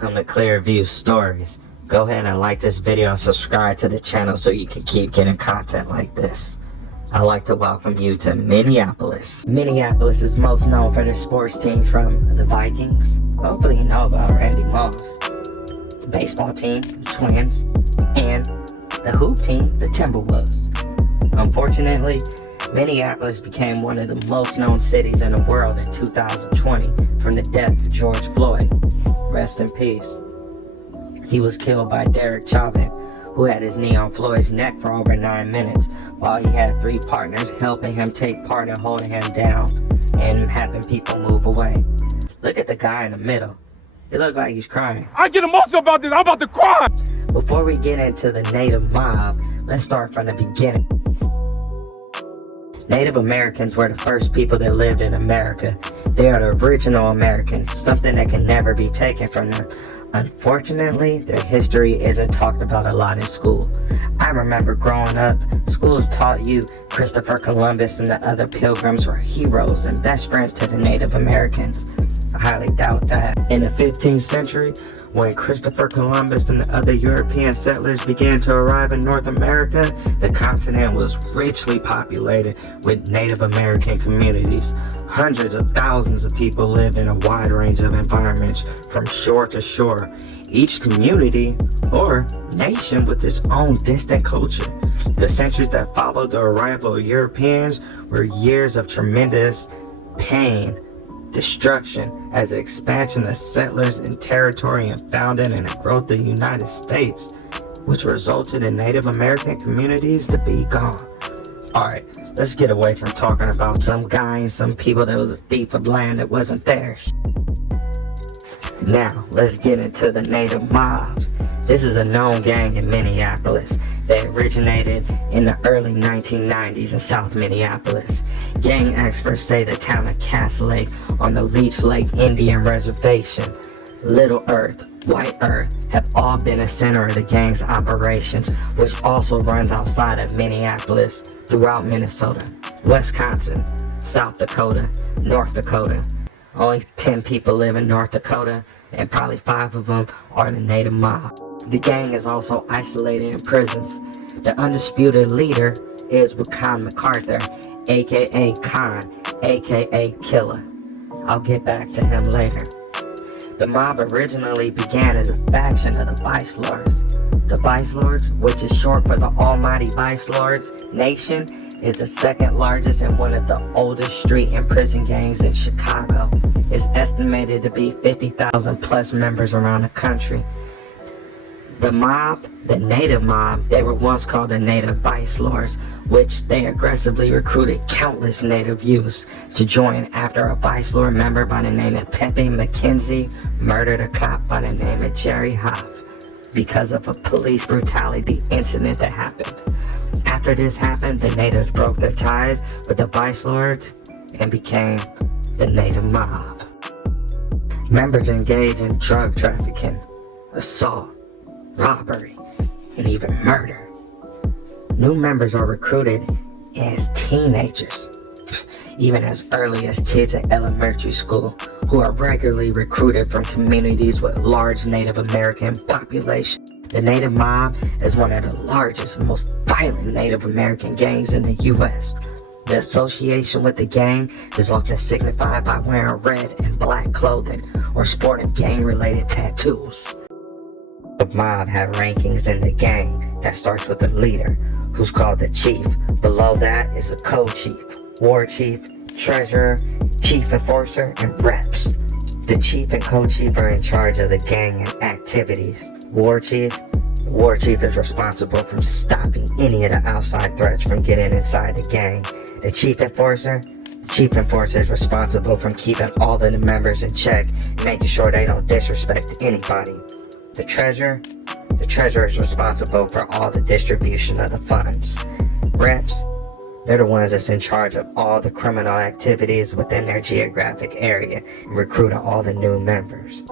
Welcome to Clearview Stories. Go ahead and like this video and subscribe to the channel so you can keep getting content like this. I'd like to welcome you to Minneapolis. Minneapolis is most known for their sports teams from the Vikings. Hopefully you know about Randy Moss. The baseball team, the Twins, and the hoop team, the Timberwolves. Unfortunately, Minneapolis became one of the most known cities in the world in 2020 from the death of George Floyd. Rest in peace. He was killed by Derek Chauvin, who had his knee on Floyd's neck for over 9 minutes, while he had 3 partners helping him take part in holding him down and having people move away. Look at the guy in the middle. He looked like he's crying. I get emotional about this. I'm about to cry. Before we get into the Native mob, let's start from the beginning. Native Americans were the first people that lived in America. They are the original Americans, something that can never be taken from them. Unfortunately, their history isn't talked about a lot in school. I remember growing up, schools taught you Christopher Columbus and the other pilgrims were heroes and best friends to the Native Americans. I highly doubt that. In the 15th century, when Christopher Columbus and the other European settlers began to arrive in North America, the continent was richly populated with Native American communities. Hundreds of thousands of people lived in a wide range of environments from shore to shore, each community or nation with its own distinct culture. The centuries that followed the arrival of Europeans were years of tremendous pain, destruction, as the expansion of settlers in territory and founding and the growth of the United States, which resulted in Native American communities to be gone. Alright, let's get away from talking about some guy and some people that was a thief of land that wasn't theirs. Now, let's get into the Native mob. This is a known gang in Minneapolis. They originated in the early 1990s in South Minneapolis. Gang experts say the town of Cass Lake on the Leech Lake Indian Reservation, Little Earth, White Earth have all been a center of the gang's operations, which also runs outside of Minneapolis throughout Minnesota, Wisconsin, South Dakota, North Dakota. Only 10 people live in North Dakota, and probably 5 of them are the Native mob. The gang is also isolated in prisons. The undisputed leader is Wakan McArthur, aka Khan, aka Killer. I'll get back to him later. The mob originally began as a faction of the Vice Lords. The Vice Lords, which is short for the Almighty Vice Lords Nation, is the second largest and one of the oldest street and prison gangs in Chicago. It's estimated to be 50,000 plus members around the country. The mob, the Native mob, they were once called the Native Vice Lords, which they aggressively recruited countless Native youths to join after a Vice Lord member by the name of Pepe McKenzie murdered a cop by the name of Jerry Hoff because of a police brutality incident that happened. After this happened, the Natives broke their ties with the Vice Lords and became the Native mob. Members engage in drug trafficking, assault, robbery, and even murder. New members are recruited as teenagers, even as early as kids at elementary school, who are regularly recruited from communities with large Native American population. The Native mob is one of the largest and most violent Native American gangs in the U.S. The association with the gang is often signified by wearing red and black clothing or sporting gang-related tattoos. The mob have rankings in the gang that starts with the leader, who's called the chief. Below that is a co-chief, war chief, treasurer, chief enforcer, and reps. The chief and co-chief are in charge of the gang and activities. War chief is responsible for stopping any of the outside threats from getting inside the gang. The chief enforcer is responsible for keeping all of the members in check, making sure they don't disrespect anybody. The treasurer is responsible for all the distribution of the funds. Reps, they're the ones that's in charge of all the criminal activities within their geographic area and recruiting all the new members.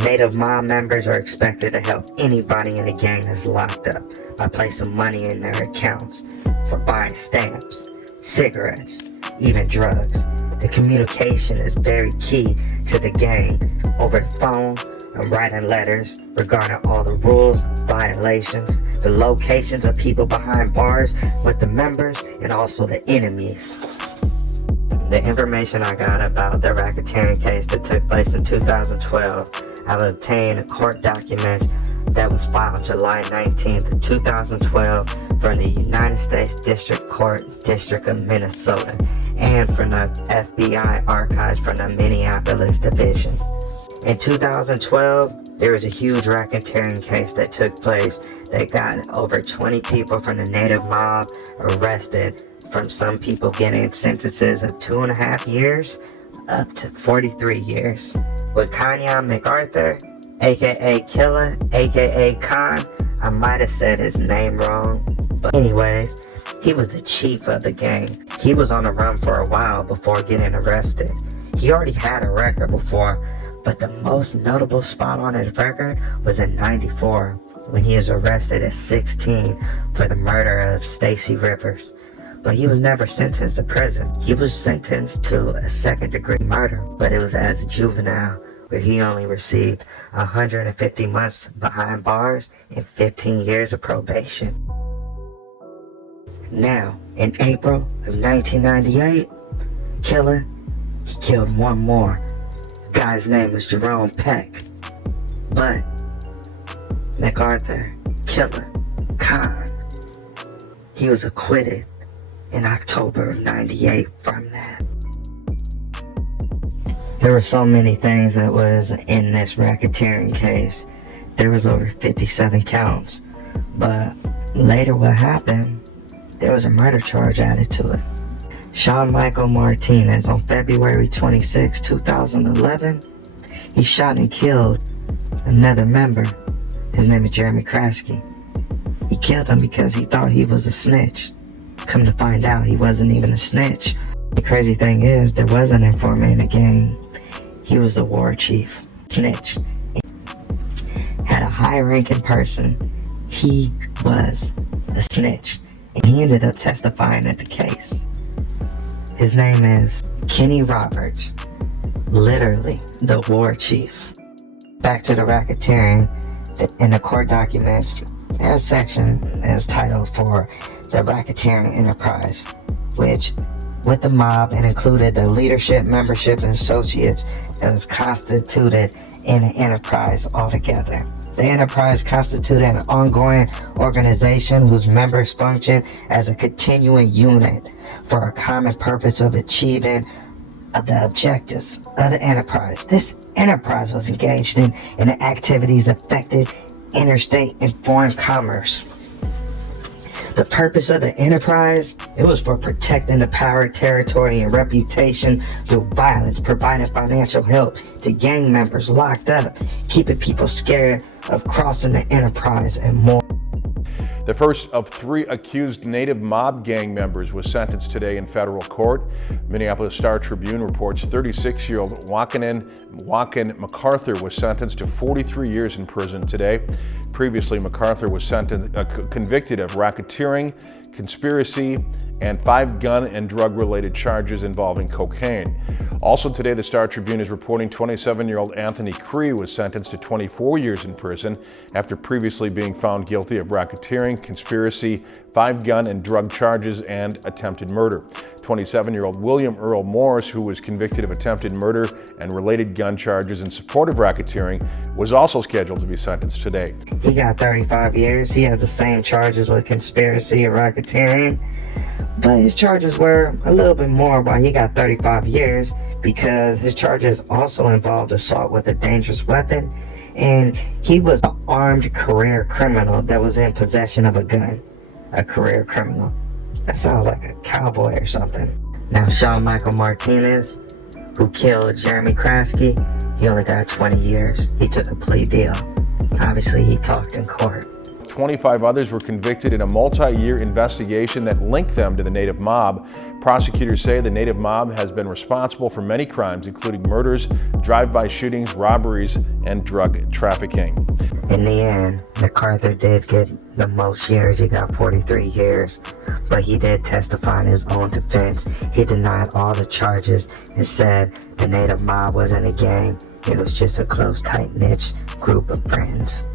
Native mob members are expected to help anybody in the gang that's locked up by placing money in their accounts for buying stamps, cigarettes, even drugs. The communication is very key to the gang over the phone, and writing letters regarding all the rules, violations, the locations of people behind bars with the members and also the enemies. The information I got about the racketeering case that took place in 2012, I've obtained a court document that was filed July 19th, 2012 from the United States District Court, District of Minnesota, and from the FBI archives from the Minneapolis division. In 2012, there was a huge racketeering case that took place that got over 20 people from the native mob arrested, from some people getting sentences of 2.5 years up to 43 years. With Kanye MacArthur, aka Killer, aka Khan, I might have said his name wrong, but anyways, he was the chief of the gang. He was on the run for a while before getting arrested. He already had a record before, but the most notable spot on his record was in '94 when he was arrested at 16 for the murder of Stacey Rivers. But he was never sentenced to prison. He was sentenced to a second-degree murder, but it was as a juvenile, where he only received 150 months behind bars and 15 years of probation. Now, in April of 1998, Killer, he killed one more. The guy's name was Jerome Peck. But MacArthur, Killer, Khan, he was acquitted in October of '98 from that. There were so many things that was in this racketeering case. There was over 57 counts. But later what happened, there was a murder charge added to it. Sean Michael Martinez on February 26, 2011, he shot and killed another member. His name is Jeremy Kraske. He killed him because he thought he was a snitch. Come to find out, he wasn't even a snitch. The crazy thing is, there was an informant in the gang. He was the war chief. Snitch. Had a high-ranking person. He was a snitch. And he ended up testifying at the case. His name is Kenny Roberts. Literally, the war chief. Back to the racketeering. In the court documents, there's a section that's titled for the racketeering enterprise, which with the mob and included the leadership, membership, and associates that was constituted in an enterprise altogether. The enterprise constituted an ongoing organization whose members function as a continuing unit for a common purpose of achieving the objectives of the enterprise. This enterprise was engaged in the activities affected interstate and foreign commerce. The purpose of the enterprise, it was for protecting the power, territory, and reputation through violence, providing financial help to gang members locked up, keeping people scared of crossing the enterprise, and more. The first of 3 accused native mob gang members was sentenced today in federal court. Minneapolis Star-Tribune reports 36-year-old Joaquin MacArthur was sentenced to 43 years in prison today. Previously, MacArthur was convicted of racketeering, conspiracy, and 5 gun and drug-related charges involving cocaine. Also today, the Star-Tribune is reporting 27-year-old Anthony Cree was sentenced to 24 years in prison after previously being found guilty of racketeering, conspiracy, 5 gun and drug charges, and attempted murder. 27-year-old William Earl Morris, who was convicted of attempted murder and related gun charges in support of racketeering, was also scheduled to be sentenced today. He got 35 years. He has the same charges with conspiracy and racketeering, but his charges were a little bit more why he got 35 years, because his charges also involved assault with a dangerous weapon, and he was an armed career criminal that was in possession of a gun. A career criminal. That sounds like a cowboy or something. Now, Sean Michael Martinez, who killed Jeremy Kraske, he only got 20 years. He took a plea deal. Obviously, he talked in court. 25 others were convicted in a multi-year investigation that linked them to the Native mob. Prosecutors say the Native mob has been responsible for many crimes, including murders, drive-by shootings, robberies, and drug trafficking. In the end, MacArthur did get the most years. He got 43 years, but he did testify in his own defense. He denied all the charges and said the Native mob wasn't a gang. It was just a close, tight-knit group of friends.